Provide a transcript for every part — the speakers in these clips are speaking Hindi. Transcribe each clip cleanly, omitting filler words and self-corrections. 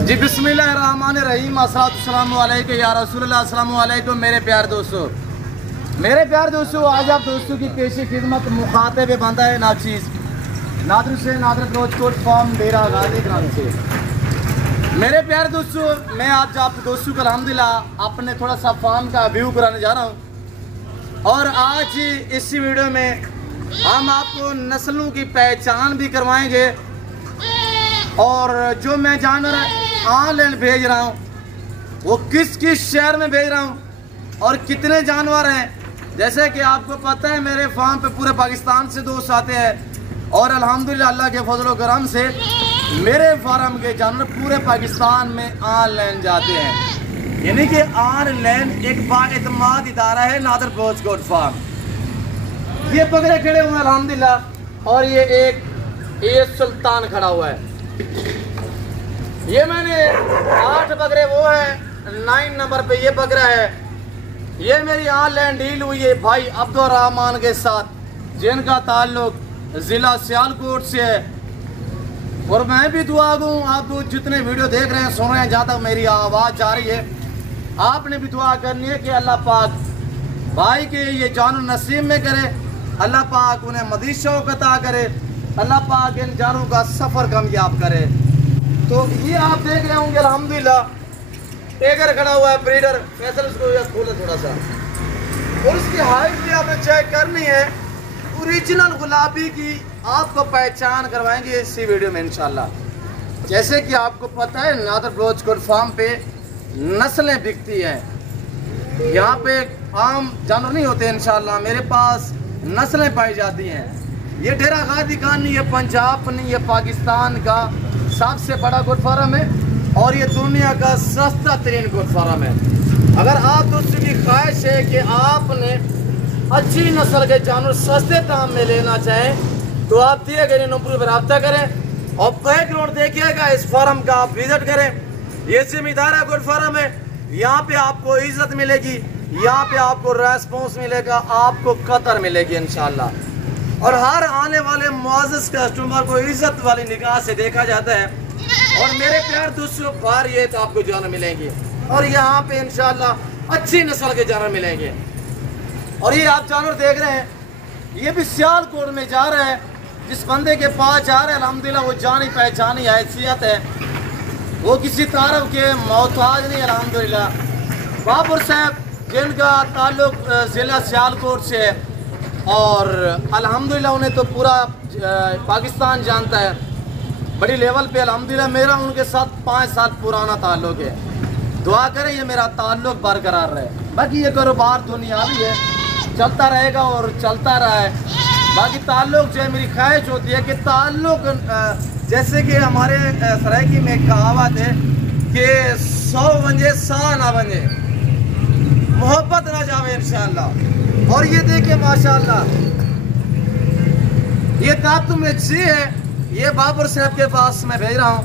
जी बिस्मिल्लाहिर्रहमानिर्रहीम अस्सलामु अलैकुम या रसूलल्लाह। अस्सलामु अलैकुम मेरे प्यार दोस्तों, आज आप दोस्तों की पेशी खिदमत मुखातिब बंदा है नाचीज़ नादर से नादर रोजकोट फार्म डेरा गाजी ग्राम से। मेरे प्यार दोस्तों, मैं आज आप दोस्तों को अल्हम्दुलिल्लाह अपने थोड़ा सा फार्म का व्यू कराने जा रहा हूँ। और आज इसी वीडियो में हम आपको नस्लों की पहचान भी करवाएंगे और जो मैं जानवर ऑनलाइन भेज रहा हूँ वो किस किस शहर में भेज रहा हूँ और कितने जानवर हैं। जैसे कि आपको पता है मेरे फार्म पे पूरे पाकिस्तान से दोस्त आते हैं और अल्हम्दुलिल्लाह अल्लाह के फजल करम से मेरे फार्म के जानवर पूरे पाकिस्तान में ऑनलाइन जाते हैं। यानी कि ऑनलाइन एक बाएतमाद इदारा है नादर रोजकोट फार्म। ये बकरे खड़े हुए हैं अल्हम्दुलिल्लाह और ये सुल्तान खड़ा हुआ है। ये मैंने 8 बकरे वो है 9 नंबर पे ये बकरा है। ये मेरी ऑनलाइन डील हुई है भाई अब्दुल रहमान के साथ जिनका ताल्लुक ज़िला सियालकोट से है। और मैं भी दुआ दूँ आप जितने वीडियो देख रहे हैं सुन रहे हैं, जहाँ तक मेरी आवाज़ जा रही है आपने भी दुआ करनी है कि अल्लाह पाक भाई के ये जानवर नसीब में करे, अल्लाह पाक उन्हें मज़ीद शौक़ अता करे, अल्लाह पाक इन जानवरों का सफ़र कामयाब करे। तो ये आप देख रहे होंगे अल्हम्दुलिल्लाह टाइगर खड़ा हुआ है ब्रीडर फैसल, इसको खोले थोड़ा सा। और उसकी हाइट भी आपने चेक करनी है, ओरिजिनल गुलाबी की आपको पहचान करवाएंगे इसी वीडियो में इंशाल्लाह। जैसे कि आपको पता है नादर रोजकोट फार्म पे नस्लें बिकती हैं, यहाँ पे आम जानवर नहीं होते इंशाल्लाह, मेरे पास नस्लें पाई जाती हैं। ये डेरा गाजी खान नहीं, ये पंजाब नहीं, ये पाकिस्तान का सबसे बड़ा गोट फार्म है और ये दुनिया का सस्ता तरीन गोट फार्म है। अगर आप दोस्तों की ख्वाहिश है कि आपने अच्छी नस्ल के जानवर सस्ते दाम में लेना चाहें तो आप दिए गए नंबर पर रब्ता करें और बैकग्राउंड देखिएगा इस फार्म का, आप विजिट करें। ये जिम्मेदार है गोट फार्म है, यहाँ पे आपको इज्जत मिलेगी, यहाँ पे आपको रेस्पॉन्स मिलेगा, आपको कदर मिलेगी इंशाल्लाह। और हर आने वाले मुआज़्ज़ कस्टमर को इज्जत वाली निगाह से देखा जाता है। और मेरे प्यार दोस्तों बाहर ये तो आपको जानवर मिलेंगे और यहाँ पे इंशाल्लाह अच्छी नस्ल के जानवर मिलेंगे। और ये आप जानवर देख रहे हैं ये भी सियालकोट में जा रहा है, जिस बंदे के पास जा रहे हैं अल्हम्दुलिल्लाह वो जानी पहचानी हैसियत है, वो किसी तारफ के मोहताज नहीं अल्हम्दुलिल्लाह। बाबर साहब जिनका ताल्लुक ज़िला सियालकोट से है और अल्हम्दुलिल्लाह उन्हें तो पूरा पाकिस्तान जानता है बड़ी लेवल पे अल्हम्दुलिल्लाह। मेरा उनके साथ 5 साल पुराना ताल्लुक है, दुआ करें ये मेरा ताल्लुक बरकरार रहे। बाकी ये कारोबार दुनियावी है, चलता रहेगा और चलता रहा है। बाकी ताल्लुक जो है मेरी ख्वाहिश होती है कि ताल्लुक जैसे कि हमारे सरायकी में कहावत है कि 100 बंजे 100 ना बने, मोहब्बत ना जावे इंशाल्लाह। और ये देखिए माशाल्लाह ये तातुम अच्छी है, ये बाबर साहब के पास मैं भेज रहा हूँ,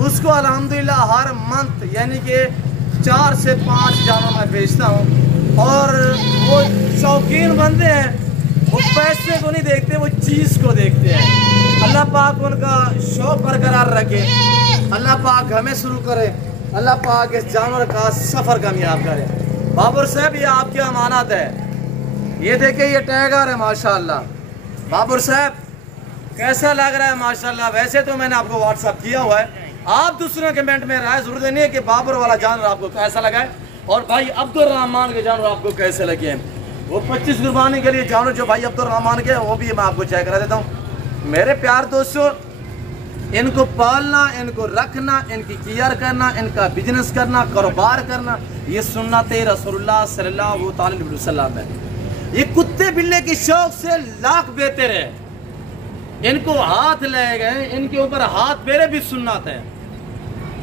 उसको अल्हम्दुलिल्लाह हर मंथ यानी कि 4 से 5 जानवर मैं भेजता हूँ। और वो शौकीन बंदे हैं, वो पैसे को नहीं देखते, वो चीज़ को देखते हैं। अल्लाह पाक उनका शौक़ बरकरार रखे, अल्लाह पाक हमें शुरू करे, अल्लाह पाक इस जानवर का सफ़र कामयाब करे। बाबर साहब ये आपकी अमानत है। ये देखिए ये टाइगर है माशाल्लाह। बाबर साहब कैसा लग रहा है माशाल्लाह। वैसे तो मैंने आपको व्हाट्सअप किया हुआ है, आप दूसरों कमेंट में राय जरूर देनी है कि बाबर वाला जानवर आपको कैसा लगा है और भाई अब्दुल रहमान के जानवर आपको कैसे लगे हैं। वो 25 कुर्बानी के लिए जानवर जो भाई अब्दुल रहमान के वो भी मैं आपको चेक करा देता हूँ। मेरे प्यार दोस्तों इनको पालना, इनको रखना, इनकी केयर करना, इनका बिजनेस करना, कारोबार करना, ये सुन्नत रसूलुल्लाह सल्लल्लाहु अलैहि वसल्लम है। ये कुत्ते बिल्ले की शौक से लाख बेहतर है। इनको हाथ ले गए, इनके ऊपर हाथ फेरे भी सुन्नत है।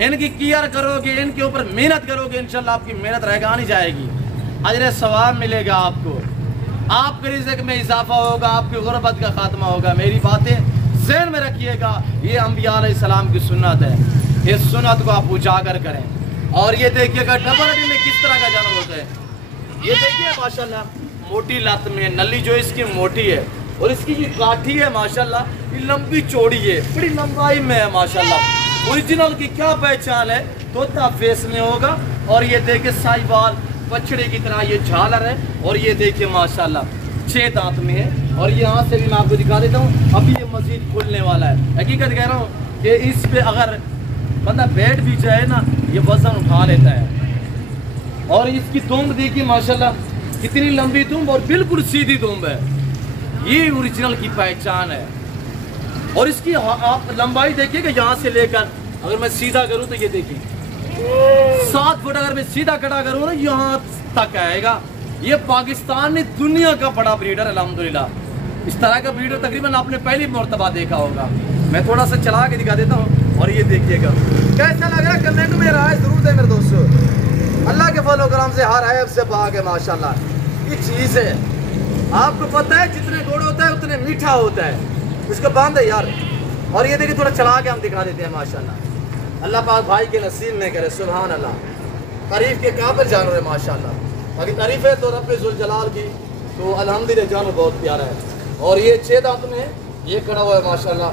इनकी केयर करोगे, इनके ऊपर मेहनत करोगे, इंशाल्लाह आपकी मेहनत रहगानी जाएगी, अजर सवाब मिलेगा आपको, आपके रिज़्क़ में इजाफा होगा, आपकी गुर्बत का खात्मा होगा। मेरी बातें ज़हन में रखिएगा, ये अंबिया अलैहिस्सलाम की सुन्नत है, इस सुन्नत को आप उजागर करें। और ये देखिएगा डबल हड्डी में किस तरह का जानवर होता है। ये देखिए माशाल्लाह मोटी लत में नली जो इसकी मोटी है और इसकी जो काठी है माशाल्लाह ये लंबी चौड़ी है, बड़ी लंबाई में है माशाल्लाह। ओरिजिनल की क्या पहचान है, तोता फेस में होगा। और ये देखिए साहिवाल बछड़े की तरह ये झालर है। और ये देखिए माशाल्लाह 6 दांत में है। और यहाँ से भी मैं आपको दिखा देता हूँ, अभी ये मजीद खुलने वाला है। हकीकत कह रहा हूँ कि इस पे अगर बंदा बैठ भी जाए ना, ये वजन उठा लेता है। और इसकी दुम्ब देखिए माशाल्लाह कितनी लंबी दुम्ब और बिल्कुल सीधी दुम्ब है। ये ओरिजिनल की पहचान है। और इसकी आप लंबाई देखिएगा, यहाँ से लेकर अगर मैं सीधा करूँ तो ये देखिए 7 फुट अगर मैं सीधा खड़ा करूँ ना, यहाँ तक आएगा। ये पाकिस्तान में दुनिया का बड़ा ब्रीडर है अल्हम्दुलिल्लाह। इस तरह का ब्रीडर तकरीबन आपने पहली मरतबा देखा होगा। मैं थोड़ा सा चला के दिखा देता हूँ। और ये देखिएगा कैसा लग रहा है, कमेंट में राय जरूर दें मेरे दोस्तों। अल्लाह के फजल करम से हर ऐब से पाक है माशाल्लाह। ये चीज़ है, आपको पता है जितने गुड़ होता है उतने मीठा होता है। इसको बांध है यार। और ये देखिए थोड़ा चला के हम दिखा देते हैं माशाल्लाह। अल्लाह पाक भाई के नसीब में करे, सुभान अल्लाह। तारीफ के काबिल जानवर है माशाल्लाह। बाकी तारीफ है तो रब्बे जुल जलाल की, तो अल्हम्दुलिल्लाह जानवर बहुत प्यारा है। और ये 6 दांत में है, ये खड़ा हुआ है माशाल्लाह।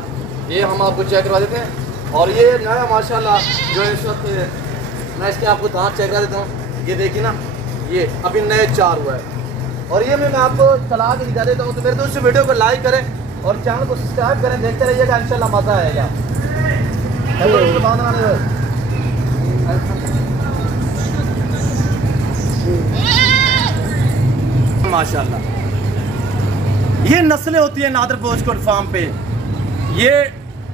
ये हम आपको चेक करवा देते हैं। और ये नया माशाल्लाह जो इस वक्त मैं इसके आपको दांत चेक करा देता हूँ। ये देखिए ना, ये अभी नए 4 हुआ है। और ये मैं आपको चला के दिखा देता हूँ। तो मेरे दोस्तों वीडियो को लाइक करें और चैनल को सब्सक्राइब करें, देखते रहिएगा, इंशाल्लाह मज़ा आएगा। माशाल्लाह ये नस्लें होती है नादर बोझकोट फार्म पे। ये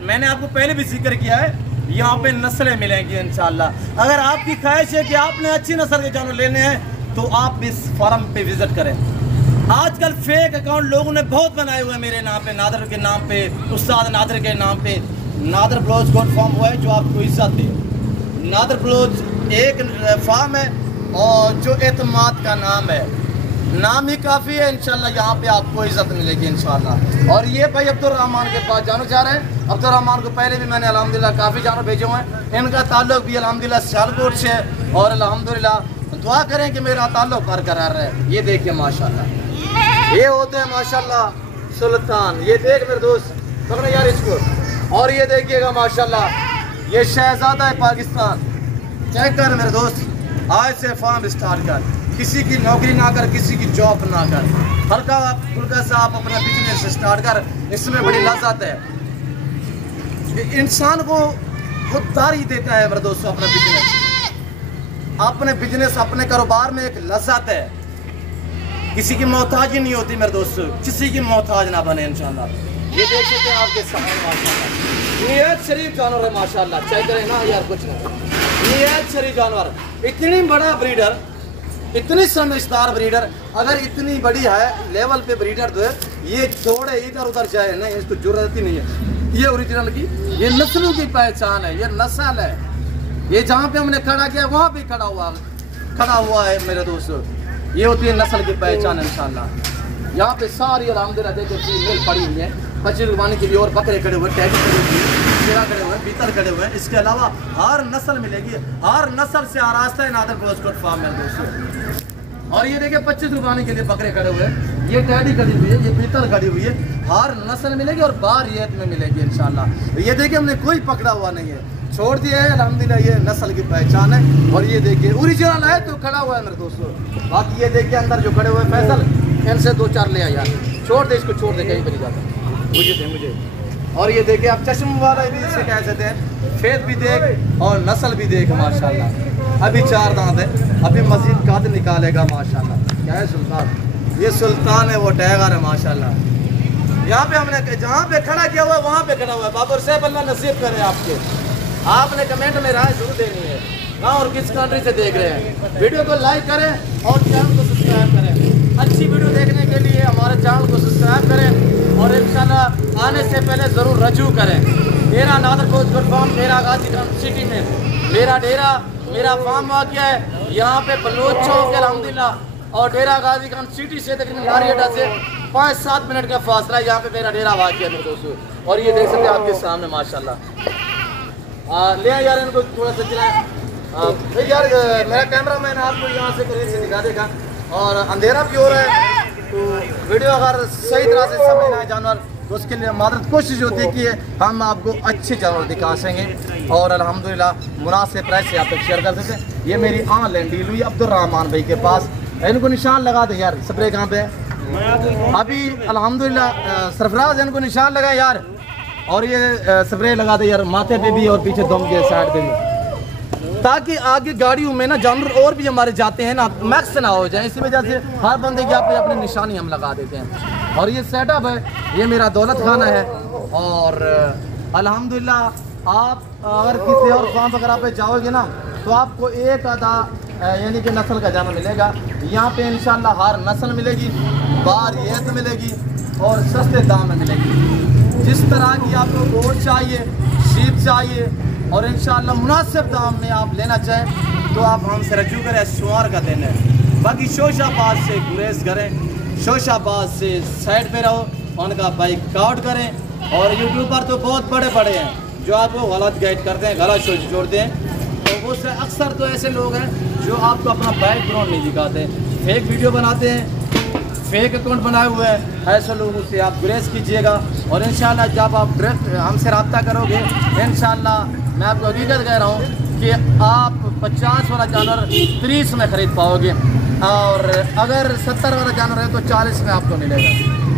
मैंने आपको पहले भी जिक्र किया है, यहाँ पे नस्लें मिलेंगी इंशाल्लाह। अगर आपकी ख्वाहिश है कि आपने अच्छी नस्ल के जानवर लेने हैं तो आप इस फार्म पे विजिट करें। आजकल फेक अकाउंट लोगों ने बहुत बनाए हुए हैं मेरे नाम पे, नादर के नाम पे, उस्ताद नादर के नाम पे। नादर ब्लोच गोट फार्म हुआ है जो आपको इज्जत दे। नादर ब्लोच एक फार्म है और जो एतमाद का नाम है, नाम ही काफ़ी है। इंशाल्लाह यहाँ पे आपको इज्जत मिलेगी इंशाल्लाह। और ये भाई अब्दुल रहमान के पास जानवर जा रहे हैं। अब्दुल रहमान को पहले भी मैंने अल्हम्दुलिल्लाह काफ़ी जानवर भेजे हुए हैं। इनका ताल्लुक भी अल्हम्दुलिल्लाह सियालकोट से है। और अल्हम्दुलिल्लाह दुआ करें कि मेरा ताल्लुक बरकरार रहे। ये देखिए माशाल्लाह, ये होते हैं माशाल्लाह सुल्तान। ये देख मेरे दोस्त, पकड़ो यार इसको। और ये देखिएगा माशाल्लाह, ये शहजादा है पाकिस्तान। चेक कर मेरे दोस्त, आज से फार्म स्टार्ट कर, किसी की नौकरी ना कर, किसी की जॉब ना कर, हल्का फुल्का सा आप अपना बिजनेस स्टार्ट कर। इसमें बड़ी लज्जत है। इंसान को खुददारी देता है मेरे दोस्तों अपना बिजनेस, अपने कारोबार में एक लज्जत है। किसी की मोहताजी नहीं होती मेरे दोस्तों, किसी की मोहताज ना बने इंशाल्लाह। ये देख सकते हैं आपके सामने माशाल्लाह, नियत शरीफ जानवर है माशाल्लाह। चेक करें ना यार, कुछ नहीं, नियत शरीफ जानवर। इतनी बड़ा ब्रीडर, इतनी समझदार ब्रीडर, अगर इतनी बड़ी है लेवल पे ब्रीडर तो है, ये थोड़े इधर उधर जाए नहीं, इसको जरूरत ही नहीं है। ये ओरिजिनल की, ये नस्लों की पहचान है, ये नस्ल है। ये जहाँ पे हमने खड़ा किया वहाँ पे खड़ा हुआ है मेरे दोस्तों। ये होती है नस्ल की पहचान इंशाल्लाह। यहाँ पे सारी अल्हम्दुलिल्लाह देखो फीमेल पड़ी हुई है, बच्चे कुर्बानी के लिए। और बकरे खड़े हुए, टैडी खड़े हुए, शेरा खड़े हुए, बीतर खड़े हुए हैं। इसके अलावा हर नस्ल मिलेगी, हर नस्ल से आरास्ता है नादर ब्लोच फार्म में दोस्तों। और ये देखिए 25 कुर्बानी के लिए बकरे खड़े हुए हैं, ये टैडी खड़ी हुई है, ये बीतर खड़ी हुई है। हर नस्ल मिलेगी और बारियत में मिलेगी इंशाल्लाह। ये देखिए हमने कोई पकड़ा हुआ नहीं है, छोड़ दिया है अल्हम्दुलिल्लाह। ये नस्ल की पहचान है। और ये देखिए ओरिजिनल है तो खड़ा हुआ है मेरे दोस्तों। बाकी ये देखिए अंदर जो खड़े हुए फैसल, इनसे 2-4 ले आया, छोड़ दे इसको, छोड़ दे, कहीं पर नहीं जाता, मुझे। और ये देखिए आप चश्म वाला भी इसे कह सकते हैं, फेद भी देख और नस्ल भी देख माशाल्लाह। अभी 4 दांत है, अभी मजीद कद निकालेगा माशाल्लाह। क्या है सुल्तान, ये सुल्तान है, वो टाइगर है माशाल्लाह। यहाँ पे हमने जहाँ पे खड़ा किया हुआ है वहाँ पे खड़ा हुआ है। बाबर साहब अल्लाह नसीब करे आपके। आपने कमेंट में राय जरूर देनी है, कहाँ और किस कंट्री से देख रहे हैं। वीडियो को लाइक करें और चैनल को सब्सक्राइब करें। अच्छी वीडियो देखने के लिए हमारे चैनल को सब्सक्राइब करें और इंशाल्लाह आने से पहले ज़रूर रजू करें। मेरा नादर बोझकोट फार्म, मेरा गाजीगंज सिटी में मेरा डेरा, मेरा फार्म वाक़ है। यहाँ पे बलोच चौक है अल्हम्दुलिल्लाह। और डेरा गाजीगंज सिटी से तकरीबन लारी अड्डा से 5-7 मिनट का फासला है। यहाँ पे मेरा डेरा वाक़ है मेरे दोस्तों। और ये देख सकते हैं आपके सामने माशाल्लाह। ले यार इनको थोड़ा सा चलाएं यार। मेरा कैमरा मैन आपको यहाँ से करीब से दिखा देगा। और अंधेरा भी हो रहा है, तो वीडियो अगर सही तरह से समझना है जानवर तो उसके लिए मादरत कोशिश होती है कि हम आपको अच्छे जानवर दिखा सकेंगे और अल्हम्दुलिल्लाह मुनासिब प्राइस से आप तक शेयर कर सकते हैं। ये मेरी ऑनलाइन डील हुई अब्दुर्रहमान भाई के पास। इनको निशान लगा दे यार, स्प्रे कहाँ पे है अभी? अल्हम्दुलिल्लाह सरफराज इनको निशान लगा यार, और ये स्प्रे लगा दे यार माथे पे भी और पीछे दम के साइड पे भी, ताकि आगे गाड़ियों में ना जानवर और भी हमारे जाते हैं ना मैक्स ना हो जाए। इसी वजह से हर बंदे के आप अपनी निशानी हम लगा देते हैं। और ये सेटअप है, ये मेरा दौलत खाना है। और अल्हम्दुलिल्लाह आप अगर किसी और फार्म वगैरह पे जाओगे ना तो आपको एक आधा यानी कि नस्ल का जानवर मिलेगा। यहाँ पे इंशाल्लाह हर नस्ल मिलेगी, बारियत मिलेगी और सस्ते दाम में मिलेगी। जिस तरह की आपको गोश्त चाहिए, शीप चाहिए और इंशाल्लाह मुनासिब दाम में आप लेना चाहें तो आप हमसे रजू करें। शुमार का दिन है। बाकी शोशाबाद से गुरेज करें, शोशाबाद से साइड पे रहो, उनका बाइकआउट करें। और यूट्यूब पर तो बहुत बड़े बड़े हैं जो आपको गलत गाइड करते हैं, गलत सोच जोड़ते हैं। तो वो से अक्सर तो ऐसे लोग हैं जो आपको अपना बैकग्राउंड नहीं दिखाते, फेक वीडियो बनाते हैं, फेक अकाउंट बनाए हुए हैं। ऐसे लोगों से आप गुरेज कीजिएगा। और इंशाल्लाह जब आप डायरेक्ट हमसे रब्ता करोगे, इंशाल्लाह मैं आपको हकीकत कह रहा हूँ कि आप 50 वाला जानवर 30 में ख़रीद पाओगे, और अगर 70 वाला जानवर है तो 40 में आपको मिलेगा।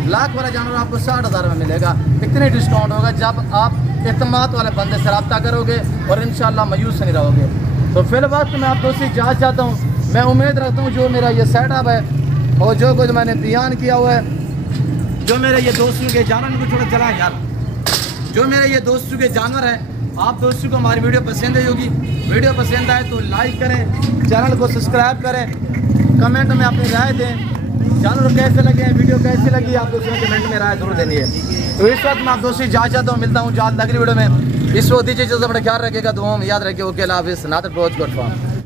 लाख वाला जानवर आपको 60,000 में मिलेगा। इतने डिस्काउंट होगा जब आप एतमाद वाले बंदे से रब्ता करोगे और इंशाल्लाह मायूस नहीं रहोगे। तो फिलहाल मैं आप दोस्ती जा चाहता हूँ। मैं उम्मीद रखता हूँ जो मेरा ये सेटअप है और जो कुछ मैंने बयान किया हुआ है, जो मेरे ये दोस्तों के जानवर को थोड़ा चलाएं यार, जो मेरे ये दोस्तों के जानवर हैं, आप दोस्तों को हमारी वीडियो पसंद आई होगी। वीडियो पसंद आए तो लाइक करें, चैनल को सब्सक्राइब करें, कमेंट में अपनी राय दें। जानवर कैसे लगे, वीडियो कैसी लगी, आप दोस्तों ने कमेंट में राय जरूर देनी है। तो इस वक्त मैं आप दोस्तों जा चाहता हूँ, मिलता हूँ जल्द अगली वीडियो में। इस वक्त दीजिए अपना ख्याल रखेगा, दुआ में याद रखिए। ओके, अल्लाह हाफिज़। नादर बहुत गुड फॉर्म।